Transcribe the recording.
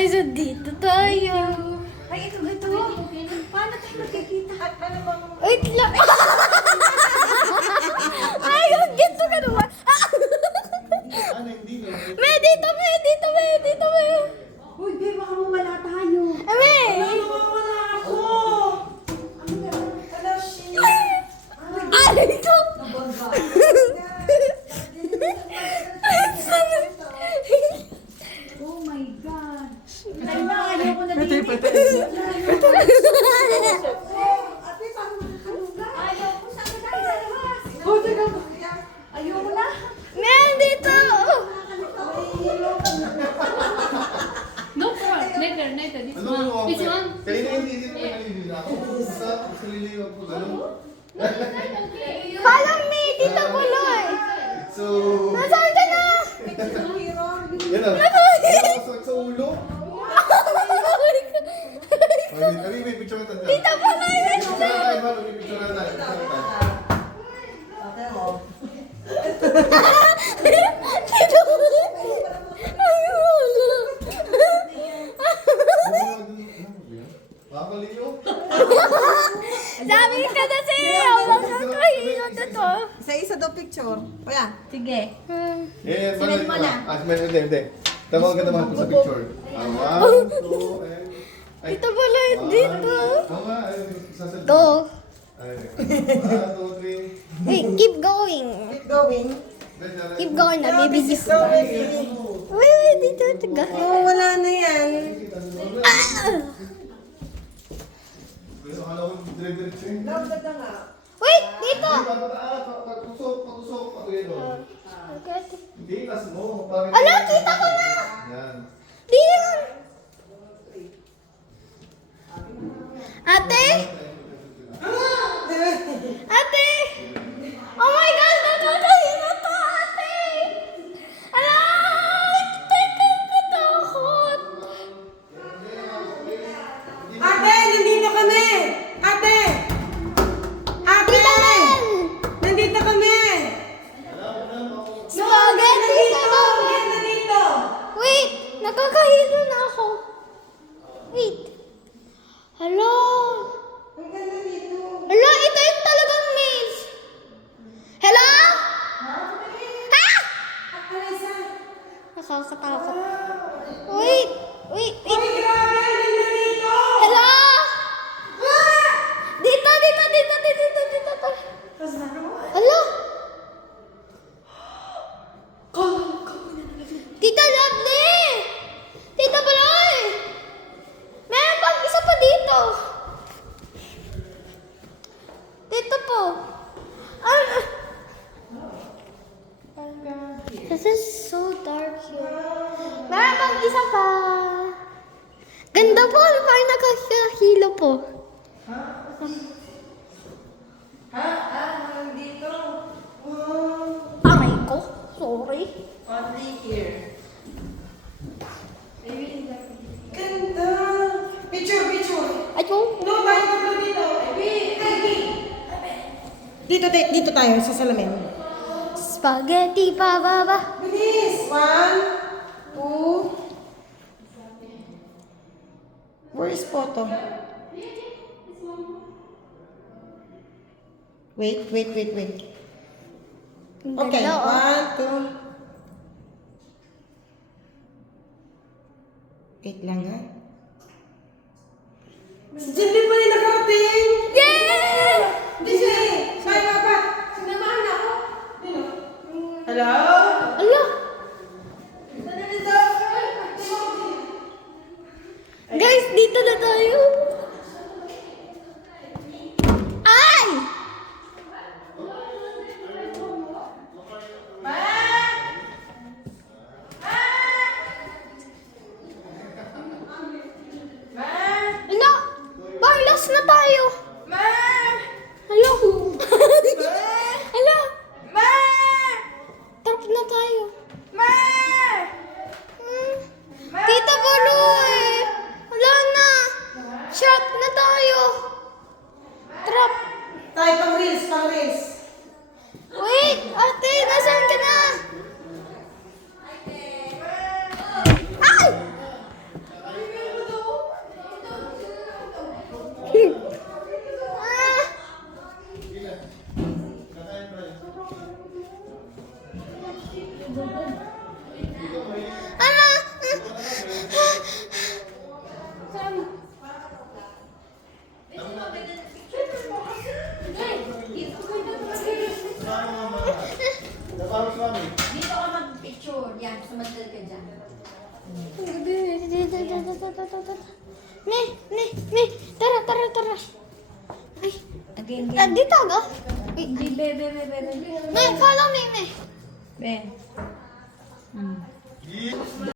Ay, so dito tayo. Ay, ito. Paano tayo magkikita? At ano bang... Wait lang. Ay, ganito ka naman. May dito. Uy, babe, baka mawala tayo. Ame. Mawawala ako. Ano, shit. Ay, ito. Oh my God. Ay, na, ayoko na din. Ate, paano makakalugan? Ayoko, saan na tayo sa labas? Oh, teka. Ayoko na. May dito. No problem. Later. This one. This one. Kaya na hindi mo naliliw ako. Sa saliliw ako gano'n. Follow me, Tito Buloy. So, Nasaan ka na? yan na. Nakasakit sa ulo. Kami may picture na tanda. Tito Buloy, let's go. May picture na tayo. Tito Buloy. Ay, wala. Makakaliyo. Sabi ka na siya. Walang kakahilo na to. Isa-isa daw picture. Kuya, sige. Eh, Sinend mo na. Hindi. Tama ka naman sa picture. 1, 2, and... Tito Buloy, dito. Tama, sasalita. To. 1, 2, 3. Hey, keep going. Keep going. Keep going na, baby. This is so easy. Wait, dito. Taga. Oh, wala na yan. Akala ko dire-diretso yun. Lagdag na nga. Wait, dito. Pag-usok. Hindi, tas mo. Ala, kita ko na. Yan. Di naman. Ate? Ate? Oh my God, nakakahilo to, ate. Ala, katakot. Ate, nandito kami! Ate! Ate! Tita Mel! Nandito kami! Spaghetti ka ba? Nandito! Wait, nakakahilo na ako. Wait. Hello? Ang ganda dito. Hello, ito yung talagang maze. Hello? Ha? Alisa! Nakakatakot. Wait. Uy, grabe! Ang ganda dito! Hello? Ah! Dito. Tapos na ano? Hello? Tita Lovely! Tita Baloy! Meron pang isa pa dito. Dito po. This is so dark here. Meron pang isa pa. Ganda po. Parang nakakahilo po. Nandito. Wow. Aray ko. Sorry. Only here. Ganda! Picture! Ayun. No, tayo dito dito. Dito tayo sa salamin. Spaghetti pa baba. Bilis! 1, 2. Where is photo? Wait. Okay, Ganda, oh. 1, 2. Wait lang ha. Si Jen din pala yung nakarating! Yeah! Hindi siya eh! Saan ka pa? Sinamahan ako. Hello? Ala! Saan dito? Guys, dito na tayo. Ay! Ala! Bang, last na tayo. Hello? Ala! Tarap na tayo. Tita Baloy! Wala na! Shot na tayo! Trap! Tayo pang reels. Wait! Ate, nasaan ka na? Ay! Ano? Tapos mami. Dito ka mag-picture. Yan, sumandal ka dyan. Ne, tara. Ay, Again, dito ako. Hindi, be. Ne, follow me, ne. Be.